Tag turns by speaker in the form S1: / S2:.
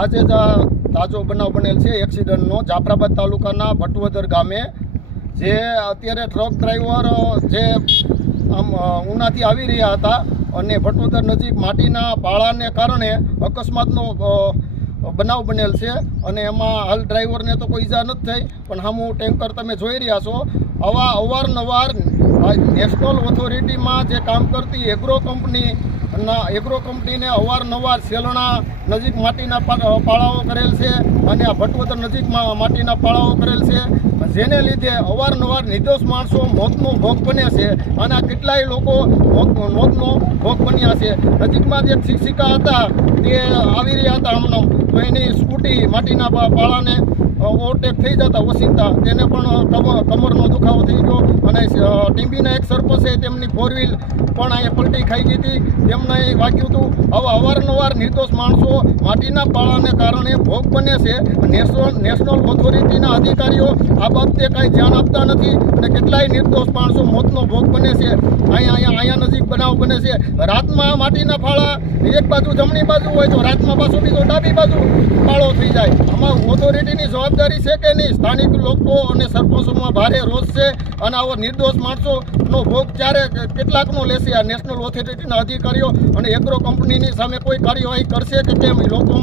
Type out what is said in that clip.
S1: આજે જ તાજો બનાવ બનેલ છે એક્સિડન્ટનો. જાફરાબાદ તાલુકાના ભટવદર ગામે, જે અત્યારે ટ્રક ડ્રાઈવર, જે આમ ઉનાથી આવી રહ્યા હતા અને ભટવદર નજીક માટીના પાળાને કારણે અકસ્માતનો બનાવ બનેલ છે અને એમાં હાલ ડ્રાઈવરને તો કોઈ ઈજા નથી થઈ, પણ સામું ટેન્કર તમે જોઈ રહ્યા છો. આવા અવારનવાર નેશનલ ઓથોરિટીમાં જે કામ કરતી એગ્રો કંપની ના એગ્રો કંપનીને અવારનવાર સેલણા નજીક માટીના પાળાઓ કરેલ છે અને આ ભટવદર નજીકમાં માટીના પાળાઓ કરેલ છે. જેને લીધે અવારનવાર નિર્દોષ માણસો મોતનો ભોગ બન્યા છે અને કેટલાય લોકો મોત- મોતનો ભોગ બન્યા છે. નજીકમાં જે શિક્ષિકા હતા તે આવી રહ્યા હતા હમણાં. તો એની સ્કૂટી માટીના પાળાને ઓવરટેક થઈ જતા ઓસિંતા તેને પણ કમર, કમરનો દુખાવો થઈ ગયો અને ટીમ્બીના એક સરપંચે તેમની ફોર વ્હીલ પણ અહીંયા પલટી ખાઈ ગઈ હતી. તેમને વાગ્યું હતું. હવે અવારનવાર નિર્દોષ માણસો માટીના પાળાને કારણે ભોગ બને છે. નેશનલ નેશનલ ઓથોરિટીના અધિકારીઓ આ બાબતે કાંઈ ધ્યાન આપતા નથી અને કેટલાય નિર્દોષ માણસો મોતનો ભોગ બને છે. અહીંયા અહીંયા અહીંયા નજીક બનાવ બને છે. રાતમાં માટીના ફાળા એક બાજુ જમણી બાજુ હોય તો રાતમાં પાછું બીજો ડાબી બાજુ ફાળો થઈ જાય. આમાં ઓથોરિટીની જવાબદારી છે કે નહીં? સ્થાનિક લોકો અને સરપંચોમાં ભારે રોષ છે અને આવો નિર્દોષ માણસોનો ભોગ ક્યારે કેટલાકનો લેશે આ નેશનલ ઓથોરિટીના અધિકારીઓ અને એગ્રો કંપનીની સામે કોઈ કાર્યવાહી કરશે કે કેમ? લોકો